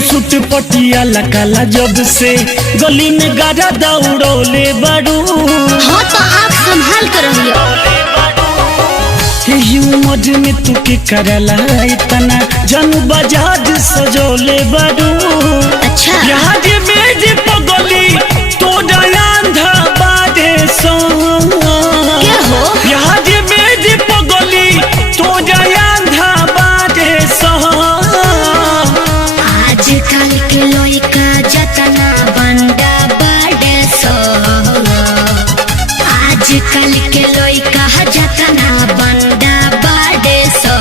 Suit पटिया काला जब से गली में गाड़ा दौड़ोले बारू। हाँ तो आप संभाल कर रहियो। उम्र में तू के करला इतना जन बजाज सजोले बारू। अच्छा यहाँ जे मेज पगली तो अंधा बाजे सो क्या हो? यहाँ जे मेज पगली तो अंधा बाजे सो। आजकल के लइका जतना बंदा बाड़े सो। आजकल के लइका जतना बंदा बाड़े सो।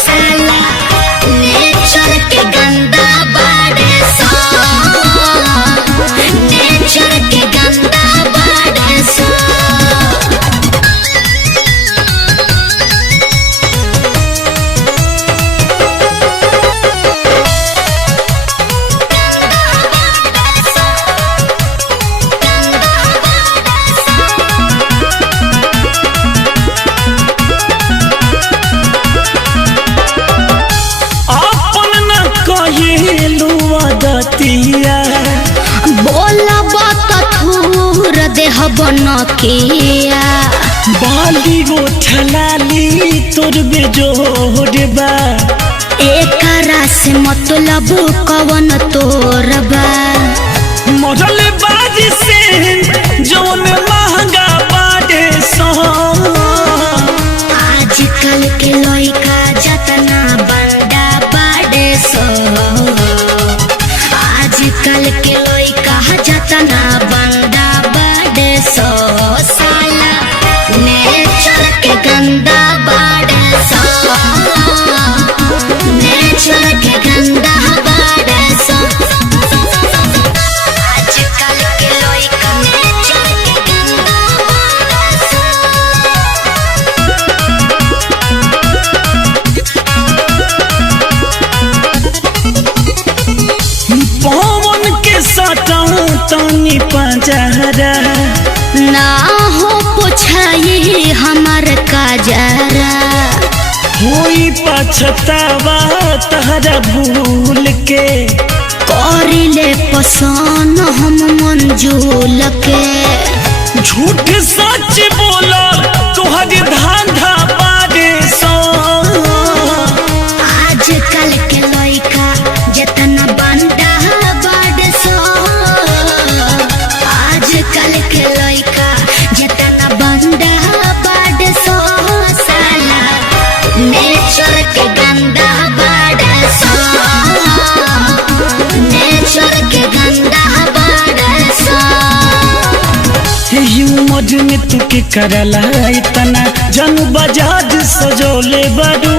साला नेचर के गंदा बाड़े सो। नेचर के गंदा बाड़े सो। बनकिया बाली गो ठलाली तोर बेजोड़ बा। एकरा से मतलब कवन तोर बा? मरल बाजी से जौन महंगा बाटे सो। आजकल के लइका जतना बंदा बाड़े सो। आजकल के लइका जतना बंदा बाड़े सो। साला नेचर के गंदा बाड़े सो। नेचर के गंदा बाड़े सो। आजकल के लइका नेचर के गंदा बाड़े सो। पवन के सटा तनी पंजरा ना हो पुछाई हमार काजरा। होई पछतावा तहरा भूल के। करिले पसंद हम मंजूल के। झूठ सच बोला तोहर धांधा बारे सो। आजकल के लइका जतना बंदा बाड़े सो। आजकल के लइका जतना बंदा बाड़े सो। साला नेचर के गंदा बाड़े सो। नेचर के गंदा बाड़े सो। उम्र में तू के करला इतना जन बजाज सजोले बारू।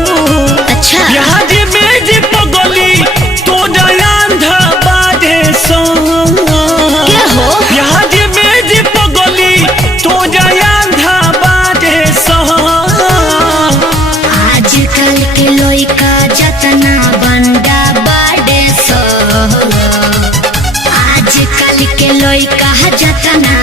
अच्छा यहाँ जे मेज पगली तो अंधा बाजे सो। क्या हो? यहाँ जे मेज पगली तो अंधा बाजे सो। आजकल के लइका जतना बंदा बाड़े सो। आजकल के लइका जतना